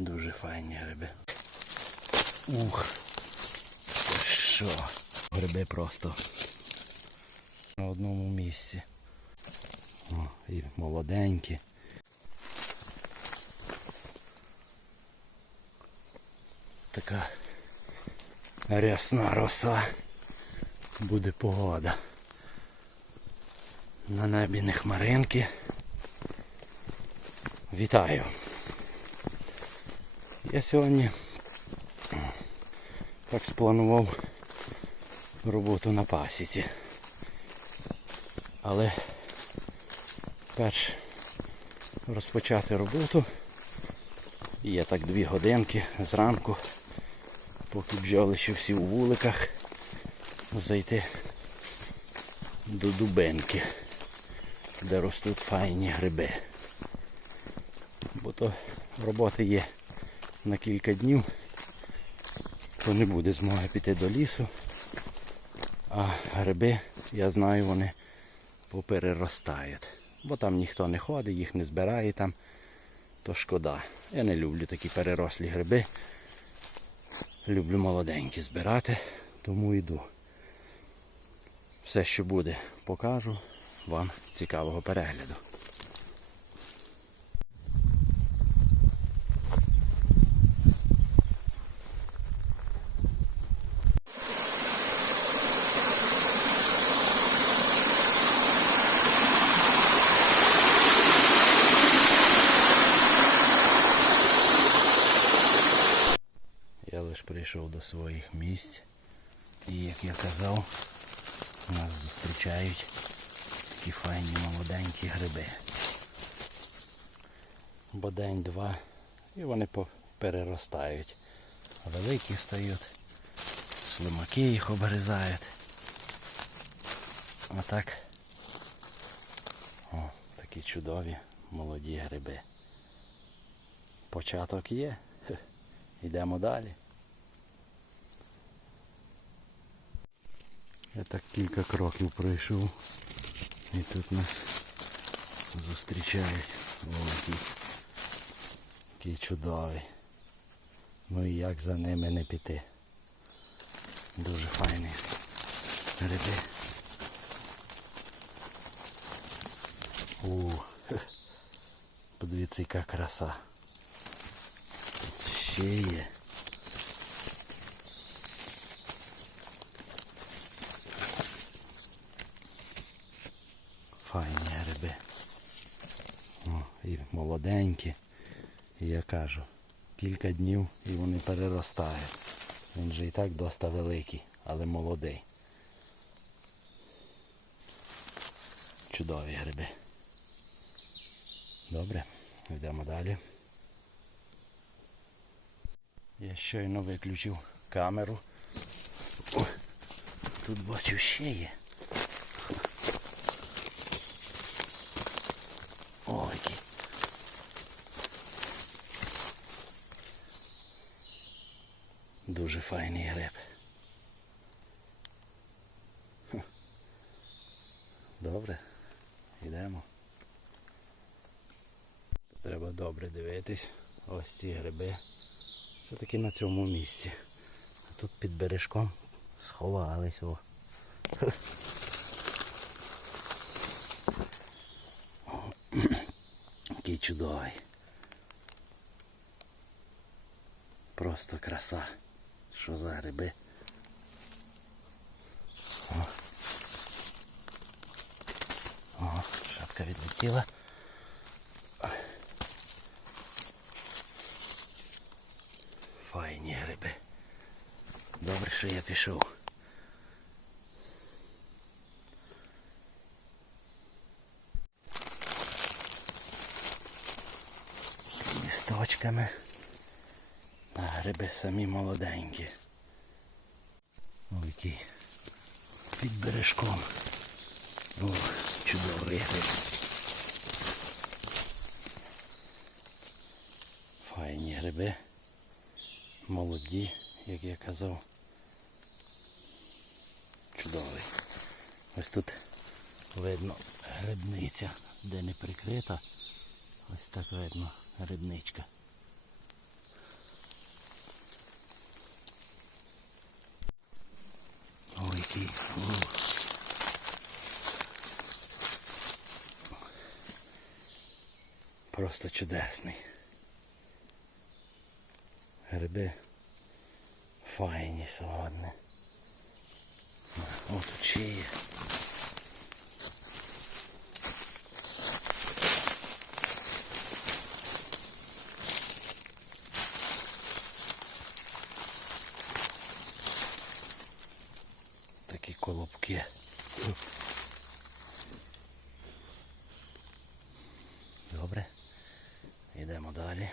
Дуже файні гриби. Ух. Що? Гриби просто на одному місці. О, і молоденькі. Така рясна роса. Буде погода. На небі не хмаринки. Вітаю. Я сьогодні так спланував роботу на пасіці. Але перш розпочати роботу є так дві годинки зранку, поки бджоли ще всі у вуликах, зайти до дубинки, де ростуть файні гриби. Бо то роботи є на кілька днів, то не буде змоги піти до лісу. А гриби, я знаю, вони попереростають. Бо там ніхто не ходить, їх не збирає там, то шкода. Я не люблю такі перерослі гриби. Люблю молоденькі збирати, тому йду. Все, що буде, покажу вам цікавого перегляду. Я лише прийшов до своїх місць і, як я казав, нас зустрічають такі файні молоденькі гриби. Бо день-два і вони переростають. Великі стають, слимаки їх обгризають. А так о, такі чудові молоді гриби. Початок є. Йдемо далі. Я так кілька кроків пройшов. І тут нас зустрічають. О, який, чудовий. Ну і як за ними не піти. Дуже файні гриби. У, подивіться, яка краса. Тут ще є. Файні гриби. О, і молоденькі. І я кажу, кілька днів і вони переростають. Він же і так доста великий, але молодий. Чудові гриби. Добре, йдемо далі. Я щойно виключив камеру. О, тут бачу ще є. Ой. Дуже файний гриб. Добре, йдемо. Треба добре дивитись. Ось ці гриби. Це таки на цьому місці. А тут під бережком сховались. О. чудовий. Просто краса. Що за гриби? О, О шапка відлетіла. Файні гриби. Добре, що я пішов. Лісточками. А гриби самі молоденькі. Ой, під бережком. О, чудовий гриб. Файні гриби. Молоді, як я казав. Чудовий. Ось тут видно грибниця, де не прикрита. Ось так видно грибничка. Який. Просто чудесний. Гриби файні сьогодні. О, тут. Добре. Йдемо далі.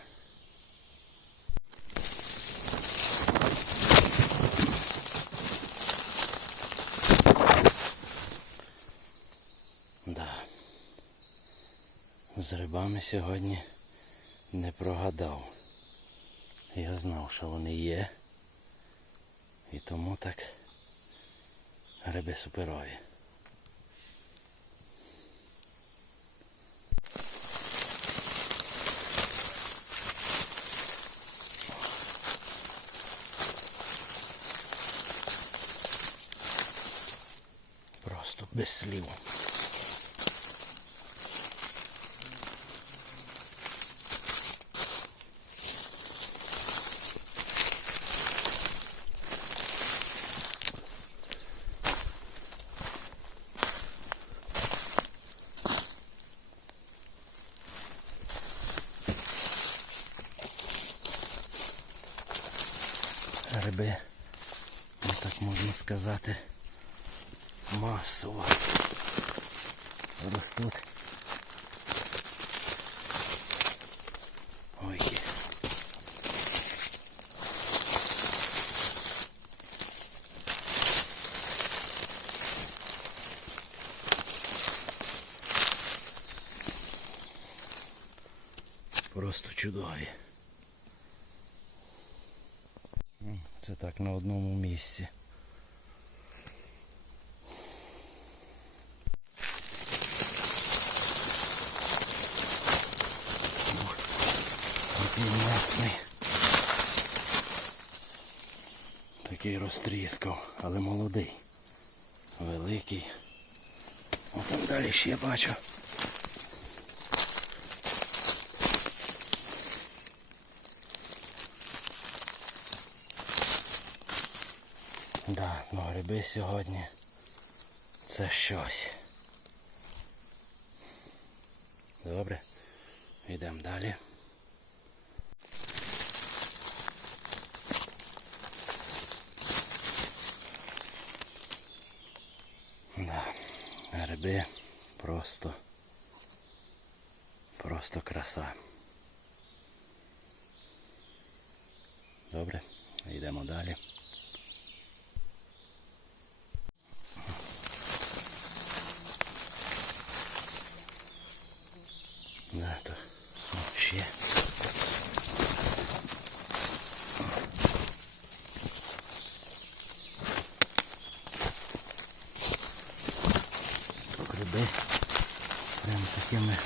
Да. З рибами сьогодні не прогадав. Я знав, що вони є. І тому так гриби суперові. Просто без слів. Гриби, ну так можна сказати, масово ростуть. Ой. Просто чудові. Це так на одному місці. Такий міцний. Такий розтріскав, але молодий. Великий. О, там далі ще бачу. Да, ну гриби сьогодні це щось. Добре, йдемо далі. Да, гриби просто, просто краса. Добре, йдемо далі. Да, это вообще. ще. Тут гриби прям такими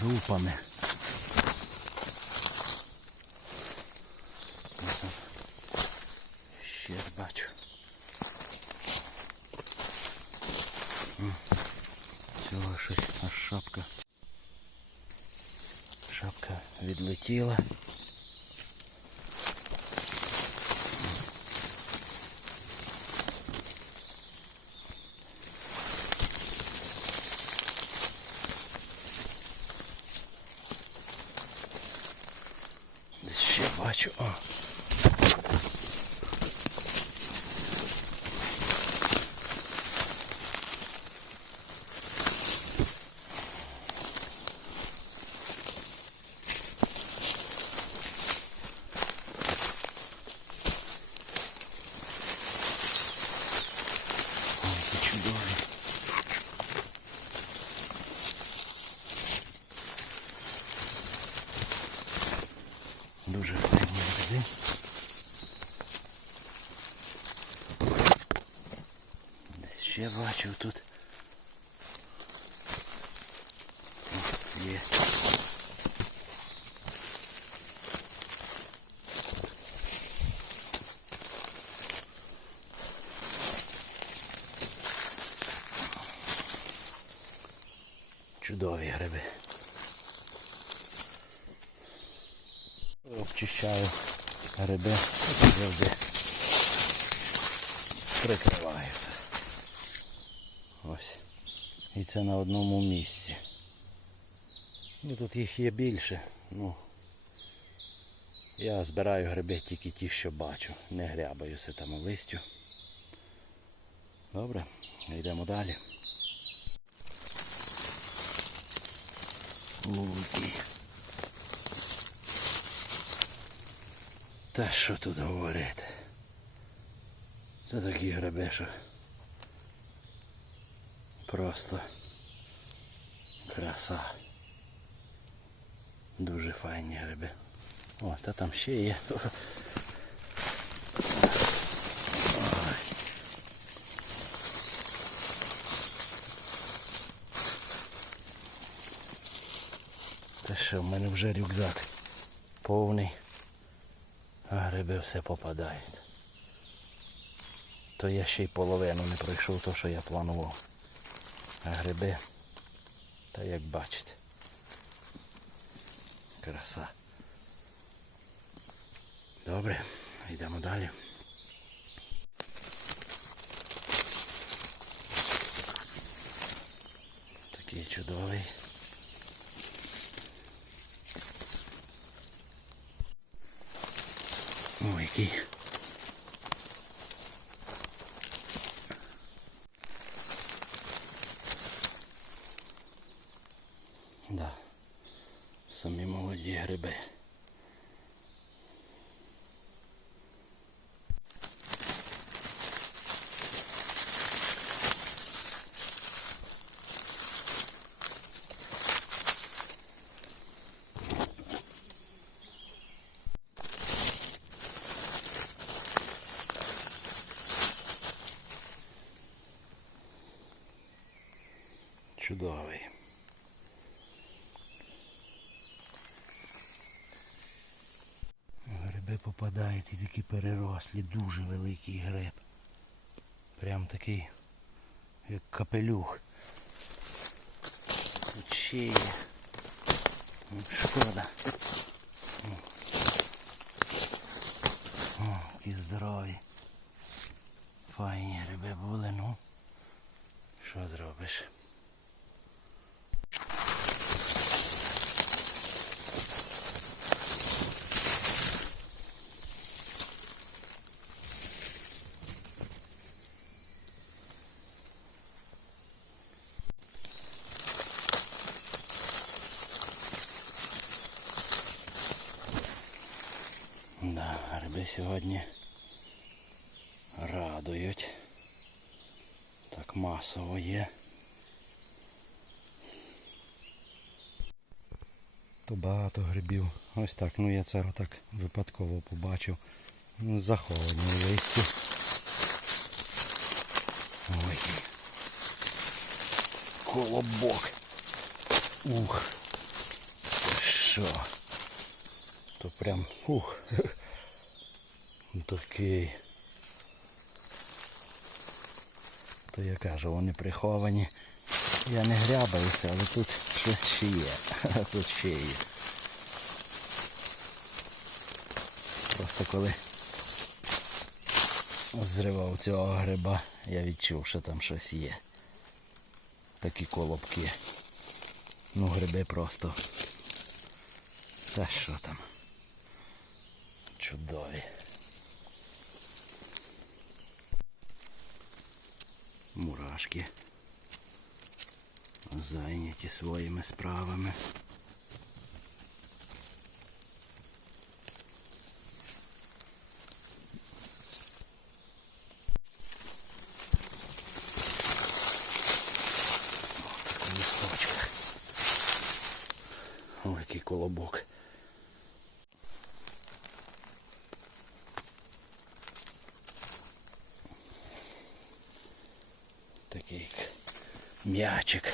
групами. Десь ще бачу. О. бачив тут. О, є. Чудові гриби. Обчищаю гриби прикриваю. Ось. І це на одному місці. Ну тут їх є більше. Ну, я збираю гриби тільки ті, що бачу. Не грябаюся там листю. Добре, йдемо далі. Луки. Та що тут говорити? Це такі гриби, що просто краса. Дуже файні гриби. О, та там ще є. Та що, в мене вже рюкзак повний, а гриби все попадають. То я ще й половину не пройшов то, що я планував. Гриби, та як бачите. Краса. Добре, йдемо далі. Такий чудовий. Ой, який. Да. Самі молоді гриби. Чудовий. Попадають і такі перерослі, дуже великий гриб. Прям такий, як капелюх. Тут ще є. Шкода. О, які здорові. Файні гриби були, ну. Що зробиш? Да, гриби сьогодні радують. Так масово є. То багато грибів. Ось так, ну я це отак випадково побачив. Заховані листі. Ой. Колобок. Ух. Що? То прям ух. Такий. То я кажу, вони приховані. Я не грябаюся, але тут щось ще є. Тут ще є. Просто коли зривав цього гриба, я відчув, що там щось є. Такі колобки. Ну гриби просто. Та що там? Чудові. Мурашки. Зайняті своїми справами. О, в листочках. Ой, який колобок. Такий м'ячик.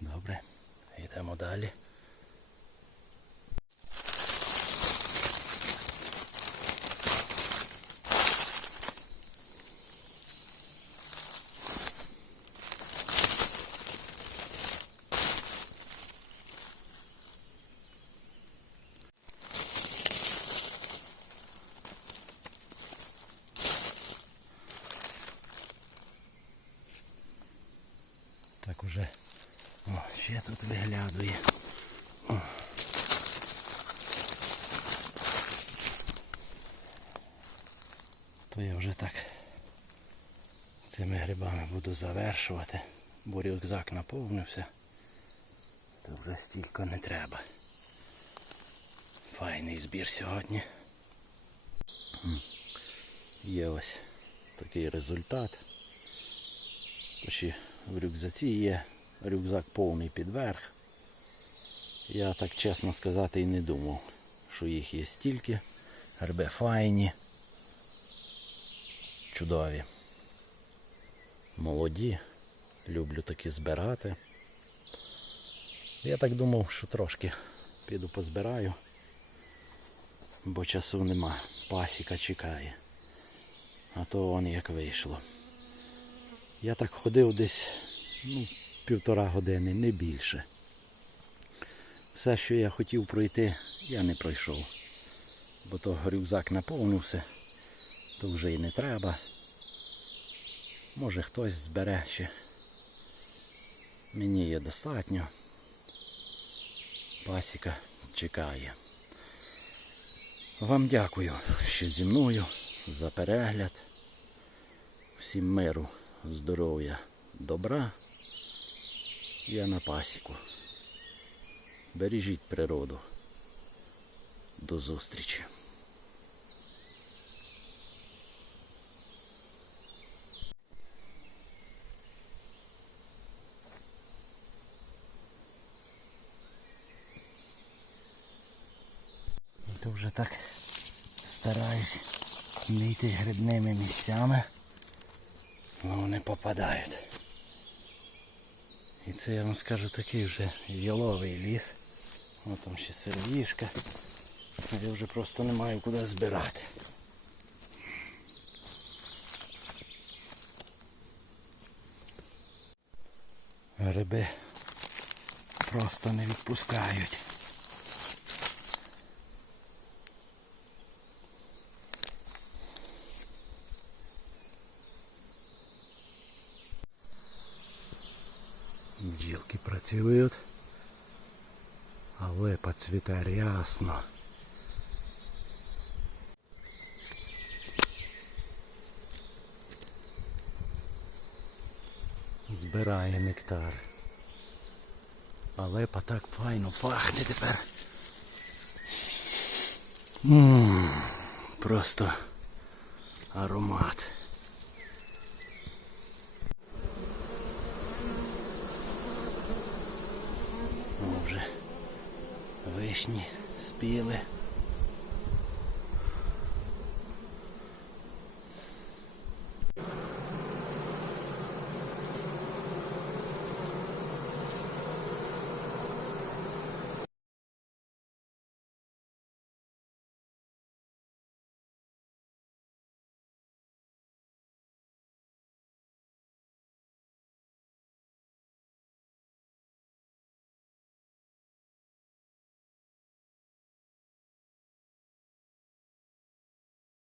Добре, йдемо далі. Так уже о, ще тут виглядує. О. То я вже так цими грибами буду завершувати, бо рюкзак наповнився, то вже стільки не треба. Файний збір сьогодні. Є ось такий результат. Ще в рюкзаці є рюкзак повний підверх. Я так чесно сказати і не думав, що їх є стільки. Гриби файні, чудові. Молоді. Люблю такі збирати. Я так думав, що трошки піду позбираю, бо часу нема. Пасіка чекає. А то он як вийшло. Я так ходив десь ну, півтора години, не більше. Все, що я хотів пройти, я не пройшов. Бо то рюкзак наповнився, то вже і не треба. Може хтось збере ще. Мені є достатньо. Пасіка чекає. Вам дякую, що зі мною за перегляд. Всім миру, здоров'я, добра. Я на пасіку. Бережіть природу. До зустрічі. То вже так стараюсь не грибними місцями, але вони попадають. І це я вам скажу такий вже яловий ліс. Ось там ще сервішка. Я вже просто не маю куди збирати. Гриби просто не відпускають. Бджілки працюють, а липа цвіте рясно. Збирає нектар. А липа так файно пахне тепер. Ммм, просто аромат. О, вже вишні спіли.